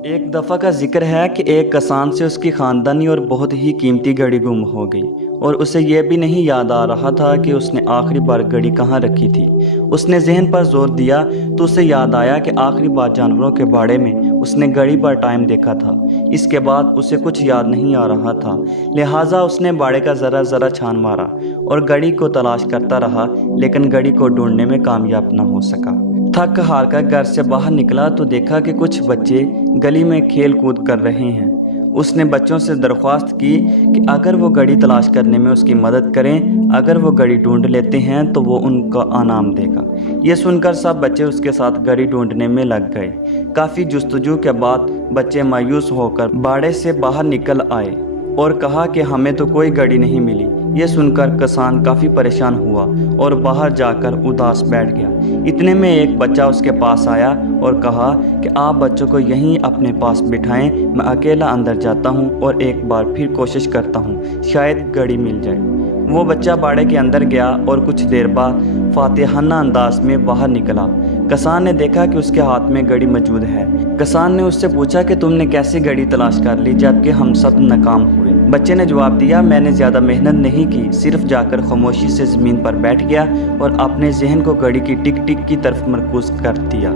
एक दफ़ा का जिक्र है कि एक किसान से उसकी ख़ानदानी और बहुत ही कीमती घड़ी गुम हो गई और उसे यह भी नहीं याद आ रहा था कि उसने आखिरी बार घड़ी कहाँ रखी थी। उसने जहन पर जोर दिया तो उसे याद आया कि आखिरी बार जानवरों के बाड़े में उसने घड़ी पर टाइम देखा था। इसके बाद उसे कुछ याद नहीं आ रहा था, लिहाजा उसने बाड़े का ज़रा ज़रा छान मारा और घड़ी को तलाश करता रहा, लेकिन घड़ी को ढूंढने में कामयाब न हो सका। थक हार कर घर से बाहर निकला तो देखा कि कुछ बच्चे गली में खेल कूद कर रहे हैं। उसने बच्चों से दरख्वास्त की कि अगर वो घड़ी तलाश करने में उसकी मदद करें, अगर वो घड़ी ढूंढ लेते हैं तो वो उनका इनाम देगा। ये सुनकर सब बच्चे उसके साथ घड़ी ढूंढने में लग गए। काफ़ी जुस्तजू के बाद बच्चे मायूस होकर बाड़े से बाहर निकल आए और कहा कि हमें तो कोई घड़ी नहीं मिली। ये सुनकर किसान काफ़ी परेशान हुआ और बाहर जाकर उदास बैठ गया। इतने में एक बच्चा उसके पास आया और कहा कि आप बच्चों को यहीं अपने पास बिठाएं, मैं अकेला अंदर जाता हूं और एक बार फिर कोशिश करता हूं, शायद घड़ी मिल जाए। वो बच्चा बाड़े के अंदर गया और कुछ देर बाद फातिहाना अंदाज में बाहर निकला। किसान ने देखा कि उसके हाथ में घड़ी मौजूद है। किसान ने उससे पूछा कि तुमने कैसे घड़ी तलाश कर ली जबकि हम सब नाकाम हुए। बच्चे ने जवाब दिया, मैंने ज़्यादा मेहनत नहीं की, सिर्फ जाकर खामोशी से ज़मीन पर बैठ गया और अपने जहन को घड़ी की टिक टिक की तरफ मरकूज़ कर दिया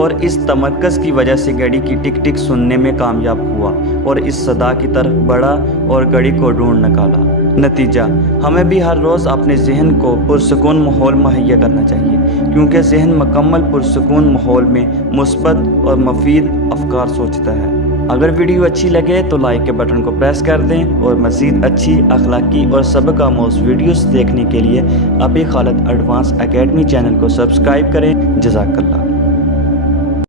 और इस तमरकज़ की वजह से घड़ी की टिक टिक सुनने में कामयाब हुआ और इस सदा की तरफ बढ़ा और घड़ी को ढूंढ निकाला। नतीजा, हमें भी हर रोज़ अपने जहन को पुरसकून माहौल मुहैया करना चाहिए, क्योंकि जहन मुकम्मल पुरसकून माहौल में मुस्बत और मुफीद अफकार सोचता है। अगर वीडियो अच्छी लगे तो लाइक के बटन को प्रेस कर दें और मज़ीद अच्छी अखलाकी और सबक आमोज़ वीडियोस देखने के लिए अभी खालिद एडवांस एकेडमी चैनल को सब्सक्राइब करें। जज़ाकल्लाह।